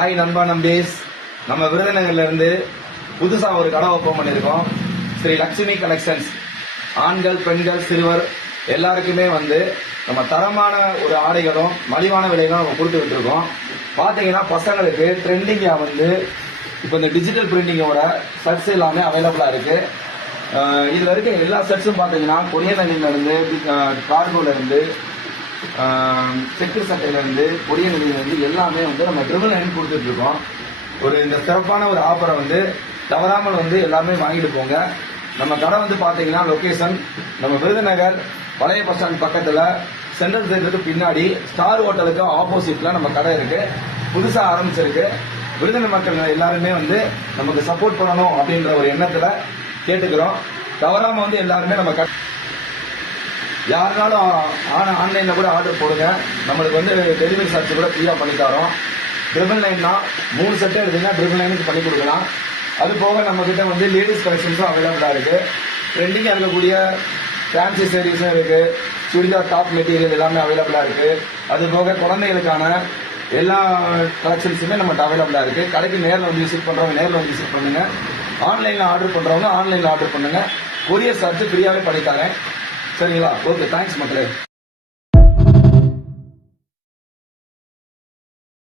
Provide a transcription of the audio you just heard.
Hi நண்பா நம்பீஸ், நம்ம விருதுநகர்ல இருந்து புதுசா ஒரு கடை ஓப்பன் பண்ணியிருக்கோம். ஸ்ரீ லட்சுமி கலெக்ஷன்ஸ். ஆண்கள், பெண்கள், சிறுவர் எல்லாருக்குமே நம்ம தரமான ஒரு ஆடைகளும் மலிவான விலைகளும் நம்ம கொடுத்துக்கிட்டு இருக்கோம். பாத்தீங்கன்னா பசங்களுக்கு ட்ரெண்டிங்கா இப்போ இந்த டிஜிட்டல் பிரிண்டிங்கோட ஷர்ட்ஸ் எல்லாமே அவைலபிளா இருக்கு. இதுல இருக்க எல்லா ஷர்ட்ஸும் பாத்தீங்கன்னா கொரியன் அணில இருந்து, கார்கோல இருந்து, செக்கு சட்டையில இருந்து, கொரியன் அணில இருந்து எல்லாமே நம்ம 999 கொடுத்துட்டு இருக்கோம். இந்த சிறப்பான ஒரு ஆஃபரை தவறாமல் எல்லாமே வாங்கிட்டு போங்க. நம்ம கடை பாத்தீங்கன்னா லொகேஷன் நம்ம விருதுநகர் பழைய பஸ் ஸ்டாண்ட் பக்கத்துல சென்ட்ரல் தேட்டருக்கு பின்னாடி ஸ்டார் ஹோட்டலுக்கு ஆப்போசிட்ல நம்ம கடை இருக்கு. புதுசா ஆரம்பிச்சிருக்கு. விருதுநகர் மக்கள் எல்லாருமே நமக்கு சப்போர்ட் பண்ணணும் அப்படின்ற ஒரு எண்ணத்துல கேட்டுக்கிறோம். தவறாம எல்லாருமே நம்ம யாருனாலும் ஆன்லைன்ல கூட ஆர்டர் போடுங்க. நம்மளுக்கு டெலிவரி சார்ஜ் கூட ஃப்ரீயா பண்ணி தரோம். 999 தான். 3 செட்டை எடுத்தீங்கன்னா 999 பண்ணி கொடுக்கலாம். அது போக நம்ம கிட்ட லேடிஸ் கலெக்ஷன்ஸும் அவைலபிளா இருக்கு. ட்ரெண்டிங்கா இருக்கக்கூடிய ஃபேன்சி சாரீஸும் இருக்கு. சுடிதார் டாப் மெட்டீரியல் எல்லாமே அவைலபிளா இருக்கு. அது போக குழந்தைகளுக்கான எல்லா கலெக்ஷன்ஸுமே நம்மகிட்ட அவைலபிளா இருக்கு. கடைக்கு நேரில் விசிட் பண்றவங்க நேரில் விசிட் பண்ணுங்க. ஆன்லைன்ல ஆர்டர் பண்றவங்க ஆன்லைன்ல ஆர்டர் பண்ணுங்க. கொரியர் சார்ஜ் ஃப்ரீயாவே பண்ணி தரேன். சரிங்களா? ஓகே, தேங்க்ஸ் மக்களே.